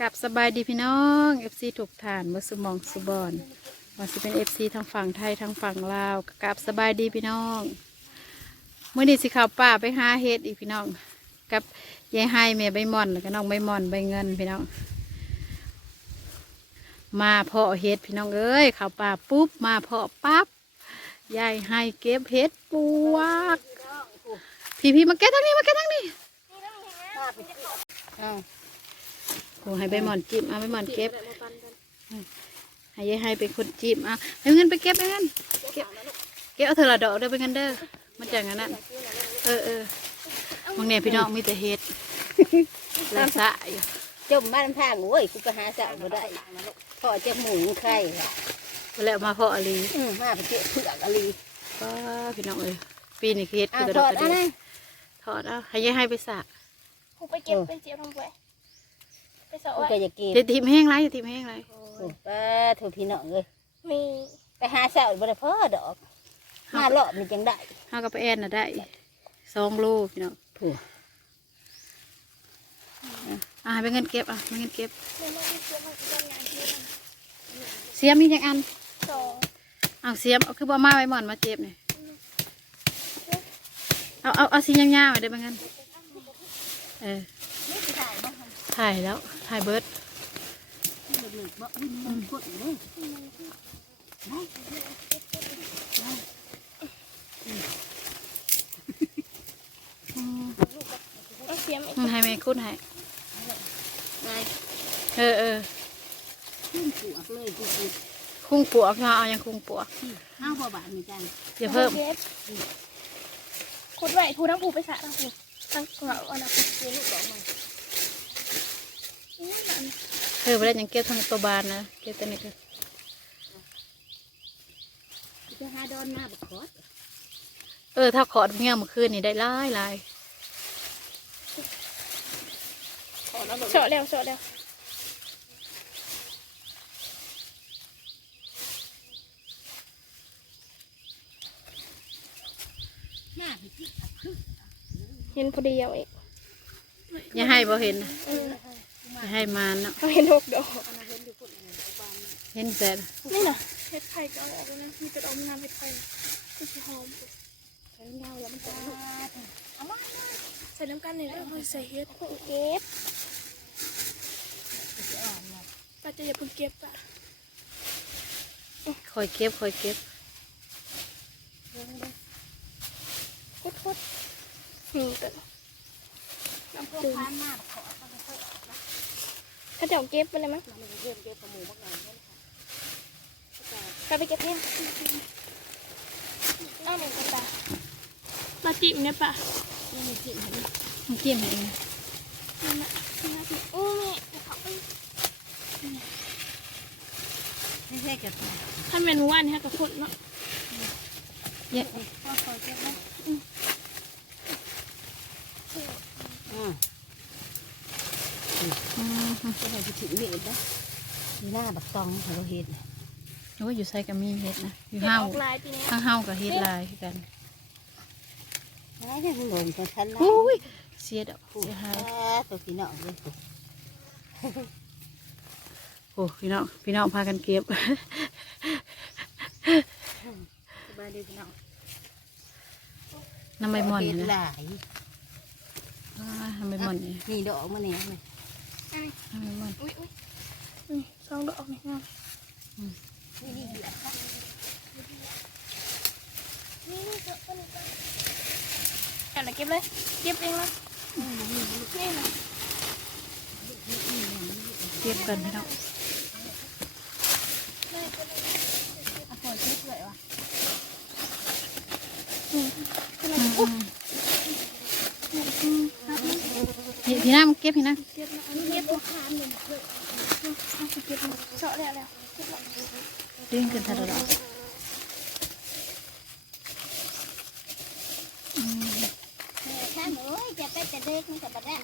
กับสบายดีพี่น้องเอฟซีถูกฐานมือสมองสุบอนว่าสิเป็นเอฟซีทางฝั่งไทยทางฝั่งลาวกับสบายดีพี่น้องเมื่อนี้สิเข่าวป่าไปหาเฮ็ดอีกพี่น้อง กับยายไฮแม่ใบมอนแล้วก็น้องใบมอนใบเงินพี่น้อง มาเพาะเฮ็ดพี่น้องเอ้ยเข่าวป่าปุ๊บมาเพาะปั๊บยายไฮเก็บเฮ็ดปวกพี่พี่มาแก้ทั้งนี้มาแก้ทั้งนี้อ้าวโอ้ให้ใบหมอนจิ้มเอาใบหมอนเก็บให้ยายให้เป็นคนจิ้มเอาให้เงินไปเก็บไปเงินเก็บเก็บเอาเธอละดอกเด้อไปเงินเด้อมันจากงั้นนั่นเออเออมึงเนี่ยพี่น้องมีแต่เฮ็ดและสะอยู่จมบ้านทางโอ้ยกูไปหาสาวบ่ได้พ่อจะหมุนไข่ค่ะแล้วมาเพาะอะไรอืมมาไปเจอเผือกอะไรป้าพี่น้องเอ้ยปีนี้คือเฮ็ดอ่าคือกระถดออกดกระอะเดีไรยถอดเอาให้ยายให้ไปสระกูไปเก็บไปเจียบทำไม ไปสอกูวก็จะกินอย่าทิมแห้งไรอย่าทิมแห้งไรโอ้ป้าถูกพี่น้องเลยมีไปหาสาวบ่ได้พ่อดอกมารอบนี่จังได้เฮากับไปแอนน่ะได้สองลูกพี่น้องผัวอ่าให้ไปเงินเก็บอะไปเงินเก็บเมื่อไม่เจียบมันจะงานที่เสียมมีจังอันสองเอาเสียมเอาคือบ่มาไว้หมอนมาเจ็บเนี่ยเอาเอาเอาสียางๆไว้ได้ไหมงั้นเออ ถ่ายแล้ว ถ่ายเบิร์ดอืมเอาเสียมอีกอืมให้แม่คุ้นให้ไงเออเออขึ้นผัวเลยกูกูคุ้งปวกเนาะเอายังคุ้งปวกห้าวบ่บาทมีจังอย่าเพิ่มขุดไว้ทูทั้งผูไปสระทั้งผูทั้งเหงาอันนั้นผูเลูกดอกมัน เออไปแล้วยังเก็บทั้งตัวบานนะเก็บตัวนี้ก็จะหาดอนหน้าบ่ขอดเออ ถ้าขอดเงี้ยเมื่อคืนนี่ได้หลายหลายเสาะแล้วเสาะแล้วหน้าพี่เห็นพอดีเอาเองอย่าให้บ่เห็นนะเอออย่า ให้มานเนาะเขาเห็นหกดอกเห็นแต่นี่นะเห็ดไข่ก็เอาออกแล้วนะมีแต่ดอกงามเห็ดไข่คือสีหอมใส่เงาแล้วมันจะเอามาใส่น้ำกันเลยแล้วใส่เห็ดเก็บป้าจะอย่าเพิ่งเก็บอะคอยเก็บคอยเก็บคุดคุดนี่แต่น้ำตื่นผ่านมาขอ ดถ้าจะเอาเก็บไปเลยมั้งมันเพิ่มเก็บกับหมูบักหน่อยกลับไปเก็บเองอ้าวหนึ่งกระตามาจิบเนี่ยป่ะนี่กินให้มันเกี่ยมให้เองนี่นะนี่นะโอ้แม่เดี๋ยวเขาไปไม่ใช่กับท่านเป็นหมู่บ้านเนี่ยกับคนเนาะเนี่ยพ่อคอยเก็บนะอืม อืมก็ได้ไปถึงเห็ดนะมีหน้าบักตองให้เราเห็ดโอ้ยอยู่ใส่กับมีเห็ดนะอยู่เห็ดห้าอวอกลายทีนี้ทั้งห้าวกับเห็ดลายคือกันน้อยเนี่ยคุณหลงตัวฉันนะอุ้ยเสียดอกผู้เสียหายตัวพี่น้องเลยโอ้พี่น้องพี่น้องพากันเก็บสบายดีพี่น้องน้ำใบหม่อนเห็ดนะหลายอ่าน้ำใบหม่อนนี่นี่ดอกมันเนี่ย มันอันนี้น้ำใบหม่อนอุ้ยอุ้ยนี่สองดอกนี่งามนี่นี่เหลือนี่นี่เจอต้นนี้ก็เอาละเก็บเลย เก็บเองเลยนี่นะเก็บกันพี่น้อง เอาคอยเก็บเลยวะ อืมขนาด อืมอืม พี่พี่น้ำเก็บพี่น้เก็บนะอันนี้เก็บตัวคานหนึ่งเลยเอาไปเก็บมาเจาะแล้วแล้วเก็บแล้วำดึงขึ้นทัดดอกอืมถ้าหนูจะไปจะเด็กมันจะบัดได้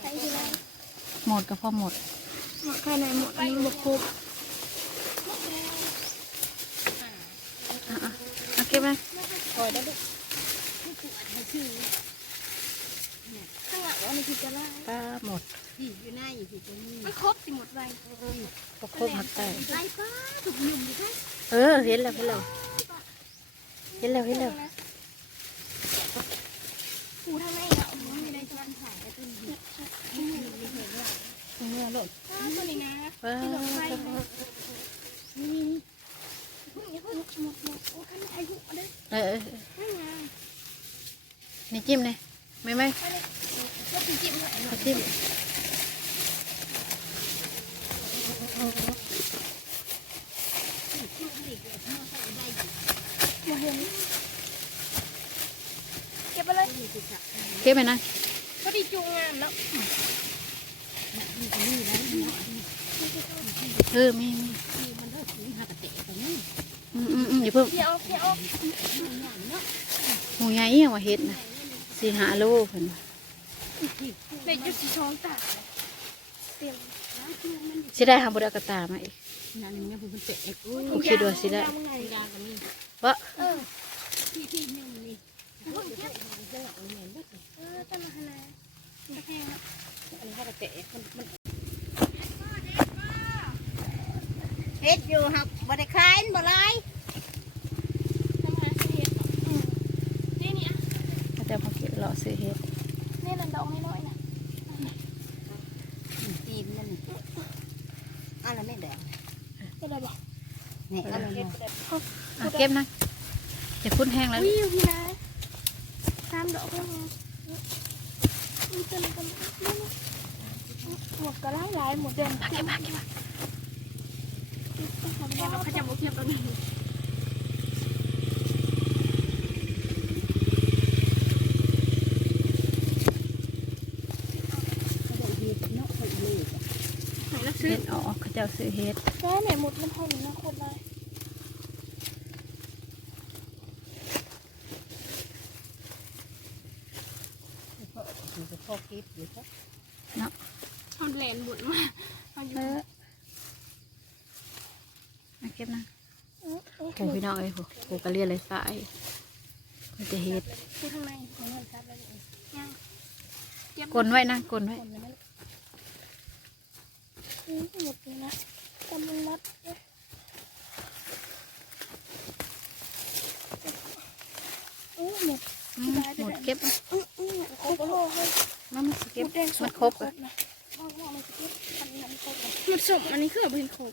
ใส่ทีไรหมดก็พอหมด หมดแค่ไหนหมดอันนี้บกครบอะอะเอาเก็บเลยคอยได้ลู กข้างหลังนี้คือจะไล่ป้าหมดที่อยู่หน้าอยู่ที่ตรงนี้มันครบสิหมดไวก็ครบหักแตกไล่ป้าถูกหนุ่มอยู่ได้เออเห็นแล้วเห็นแล้วเห็นแล้วเห็นแล้วหูทางไหนอะมันมีอะไรจะมันหายตัวนี้เนี่ยลูกตัวนี้นะป้าที่หลงไฟนี่อย่าเพิ่งหมดหมดโอ้คันอายุเด้อเออเออเออนั่นไงนี่จิ้มเลยไม่ไม่แล้ว จิ้มเก็บไปเลยเก็บไหมนะพอดีจูงงามแล้วเออมีมีมันเลิกถึงหากระเตะตรงนี้อืมอืมอืมอย่าเพิ่งเดี๋ยวเดี๋ยวหูใหญ่ยังว่าเห็ดนะสี่หาโลเพิ่น ว่าเด็กยุดสีชองตาเต็มสิได้หาบุดากระตามาอีกนั่นนี่ผมเตะโอ้ยโอเคดูสิได้ยากันนี่ว่าเออที่ที่นี่ยมันนี่เออตั้งมานาดนี้แพงอันนี้หากระเตะมันมันเฮ็ดอยู่ครับบ่ได้ขายบ่ไร ทำงานเสียนี่นี่อะ อาจารย์พอเก็บเลาะซื้อเห็ด นี่ลำดอกน้อยๆนะตีนนั่นอะไรไม่แดงก็ได้บอกนี่อะไรเนาะอะเก็บนะอย่าพุ่นแห้งแล้ววิวพี่นะตามดอกแล้วไงมีต้นกันหมดก็ไล่หลายหมดเดินมาเก็บมาเก็บมาแค่เราขยับโอเคตอนนี้ เนาะคนเลย ไหนแล้วซื้อ เห็ด ออกเขาเจ้าซื้อเห็ดแค่ไหนหมดมันเท่านี้นะคนไรอยู่พอคิดอยู่ครับทำแหลนหมดมากเอาอยู่เออมาเก็บนะเออเออโอ้พี่น้องเอ้ยโหโหกระเรียนเลยฝ่ายมันจะเห็ดที่ข้างในของมันครับแล้วยังเก็บกลนไว้นะกลนไว้ อืมหมดเลยนะกำลังรัดเนี่ยโอ้หมดอืมหมดเก็บมาอืออือครบโลกเลยมามาสิเก็บหมดแดงสมัดนครบอะนะมองมองมันจะเก็บอันนั้นครบหมดสมอันนี้คือเป็นครบ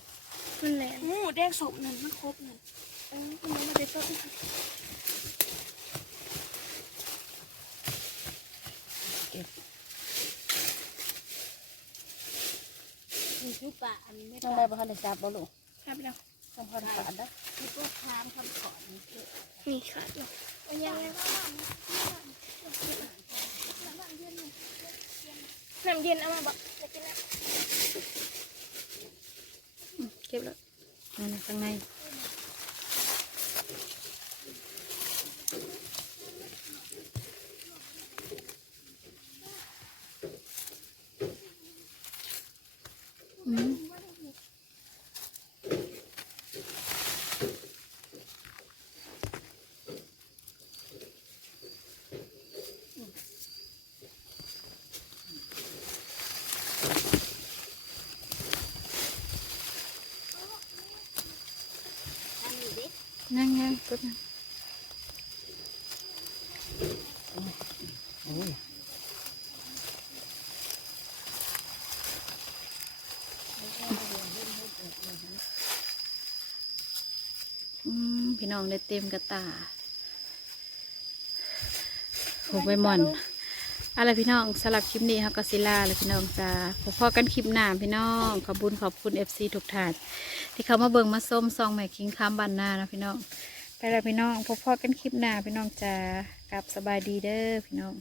มันแหลมหมูแดงสมนั่นมันครบนั่นเออมันมาได้ต้น มีชุดปะอันไม่ต้ต้อองงได้ได้บ่ทันได้ทราบบ่ลูกครับแล้วต้องพันฝาดนะที่พวกทามคำขอนี่คือนี่ขาดแล้วยังไงน้ำเย็นเอามาบอกจะกินน้ำอืมเก็บแล้วนั่นน่ะข้างใน นั่งไงก็นั่งโอ้ยอืมพี่น้องได้เต็มกระตาโหไปหม่อน อะไรพี่น้องสำหรับคลิปนี้ครับก็ศิลาเลยพี่น้องจ้าพอพอกันคลิปหน้าพี่น้องขอบุญขอบคุณเอฟซีทุกท่านที่เขามาเบิ่งมาส้มซองใหม่คิงคามบันนานะพี่น้องไปแล้วพี่น้องพอพอกันคลิปหน้าพี่น้องจ้ากลับสบายดีเด้อพี่น้อง